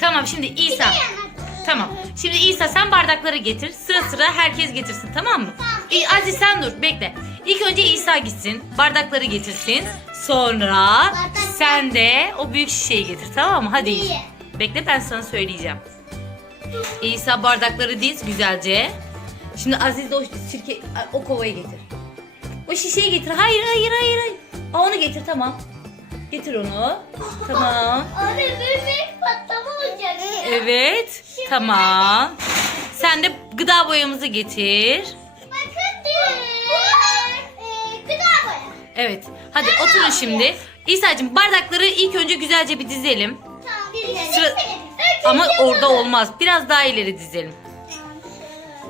Tamam şimdi İsa. Tamam. Şimdi İsa sen bardakları getir. Sıra sıra herkes getirsin tamam mı? Tamam. İ- Aziz sen dur bekle. İlk önce İsa gitsin. Bardakları getirsin. Sonra sen de o büyük şişeyi getir tamam mı? Hadi. İyi. Bekle ben sana söyleyeceğim. İsa bardakları diz güzelce. Şimdi Aziz de o sirke o kovayı getir. O şişeyi getir. Hayır hayır hayır hayır. Aa, onu getir tamam. Getir onu. Tamam. Bir büyük patlama olacak. Evet. Tamam. Sen de gıda boyamızı getir. Bakın diyor. Ee, gıda boya. Evet. Hadi oturun şimdi. İsa'cığım bardakları ilk önce güzelce bir dizelim. Tamam. Bir Sıra- Ama orada olmaz. Biraz daha ileri dizelim.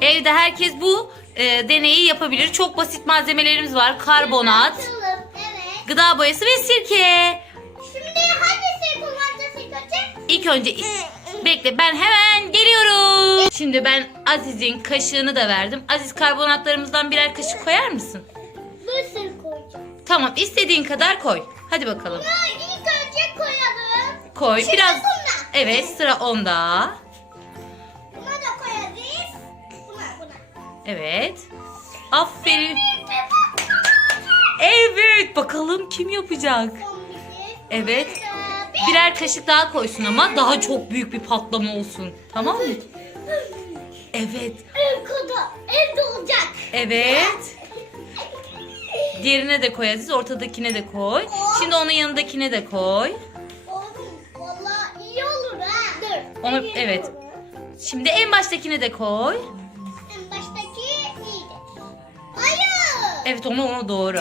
Evde herkes bu e, deneyi yapabilir. Çok basit malzemelerimiz var. Karbonat. Gıda boyası ve sirke. Şimdi hangisi kullanacağız ilk önce? İlk önce bekle ben hemen geliyorum. Şimdi ben Aziz'in kaşığını da verdim. Aziz karbonatlarımızdan birer kaşık koyar mısın? Sürü koyacağım. Tamam istediğin kadar koy. Hadi bakalım. Bunu ilk önce koyalım. Koy Şimdi biraz. buna. Evet sıra onda. Buna da koyarız. Buna buna. Evet. Aferin. Evet bakalım kim yapacak? Evet. Bir- Birer kaşık daha koysun ama daha çok büyük bir patlama olsun. Tamam mı? Evet. Evde olacak. Evet. Diğerine de koy Aziz. Ortadakine de koy. Şimdi onun yanındakine de koy. Oğlum valla iyi olur ha. Dur. Onu- evet. Şimdi en baştakine de koy. En baştaki iyiydi. Hayır. Evet onu onu doğru.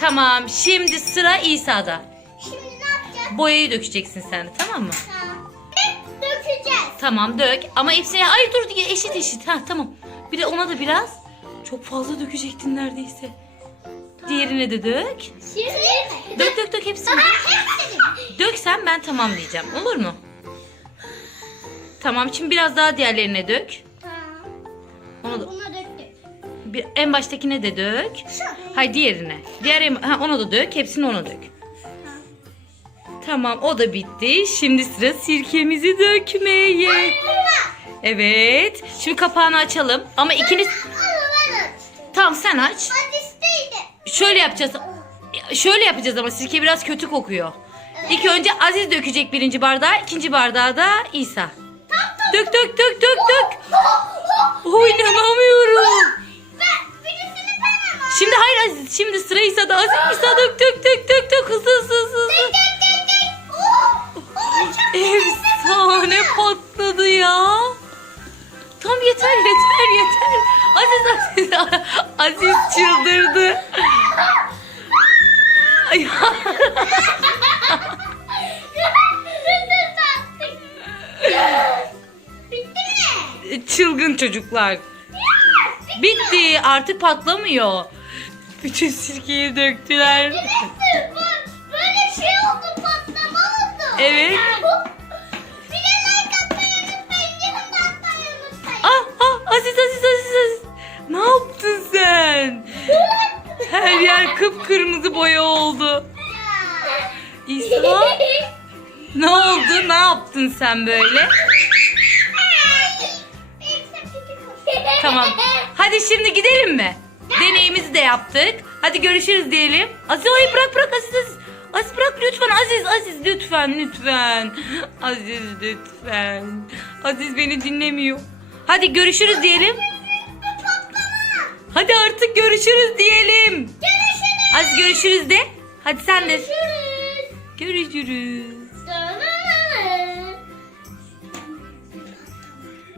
Tamam. Şimdi sıra İsa'da. Şimdi ne yapacağız? Boyayı dökeceksin sen de tamam mı? Tamam. Dökeceğiz. Tamam dök. Ama hepsine ay dur eşit eşit. Ha tamam. Bir de ona da biraz. Çok fazla dökecektin neredeyse. Diğerine de dök. Şimdi Dök dök dök hepsini. Aha, dök. hepsini. Döksen ben tamam diyeceğim. Olur mu? Tamam şimdi biraz daha diğerlerine dök. Tamam. Onu da, Buna. Bir, en baştakine de dök. Hay diğerine. Diğer en- ha, ona da dök. Hepsini ona dök. Tamam. O da bitti. Şimdi sıra sirkemizi dökmeye. Evet. Şimdi kapağını açalım. Ama ikiniz... Tamam sen aç. Şöyle yapacağız. Şöyle yapacağız ama sirke biraz kötü kokuyor. İlk önce Aziz dökecek birinci bardağı, ikinci bardağı da İsa. Dök dök dök dök dök. Oy inanamıyorum. Şimdi hayır Aziz, şimdi sıra İsa'da. Aziz İsa dök dök dök dök dök hızlı hızlı hızlı. hızlı. Oh, oh, Efsane patladı ya. Tam yeter yeter yeter. Aziz Aziz Aziz çıldırdı. Çılgın çocuklar. Bitti artık patlamıyor. Bütün sirkeyi döktüler. Bu- böyle şey oldu patlama oldu. Evet. Bir de like atmayı unutmayın. Yanımda atmayı unutmayın. Ah ah Aziz Aziz Aziz Aziz. Ne yaptın sen? Her yer kıpkırmızı boya oldu. İsa ne oldu? Ne yaptın sen böyle? Tamam. Hadi şimdi gidelim mi? Deneyimizi de yaptık. Hadi görüşürüz diyelim. Aziz hayır bırak bırak Aziz Aziz. Aziz bırak lütfen Aziz Aziz lütfen lütfen. Aziz lütfen. Aziz beni dinlemiyor. Hadi görüşürüz diyelim. Hadi artık görüşürüz diyelim. Görüşürüz. Aziz görüşürüz de. Hadi sen de. Görüşürüz. Görüşürüz.